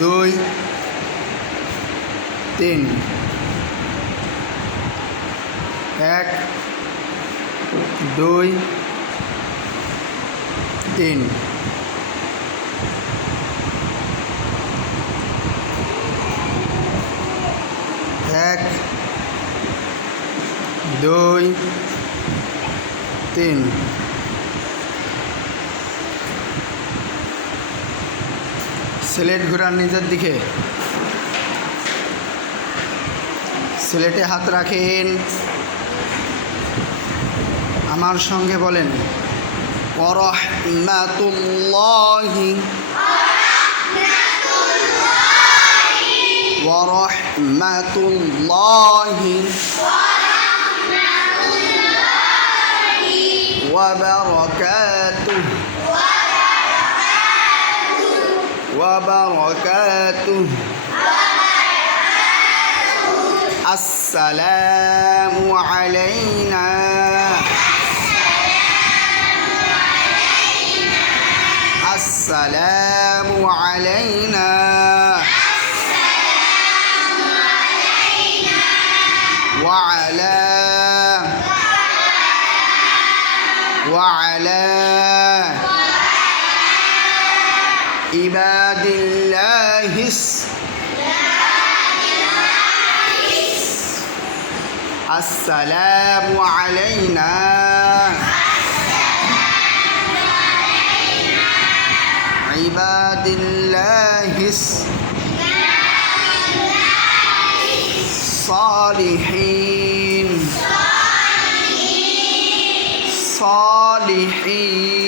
দুই তিন। এক দুই তিন। এক দুই তিন। সিলেট ঘোরার নিজের দিকে। সিলেটে হাত রাখেন। আমার সঙ্গে বলেন ওরহমাতুল্লাহি। وبركاته. السلام علينا. السلام علينا. وعلى وعلى عباد الله الس- السلام علينا. عباد الله الصالحين. صالحين.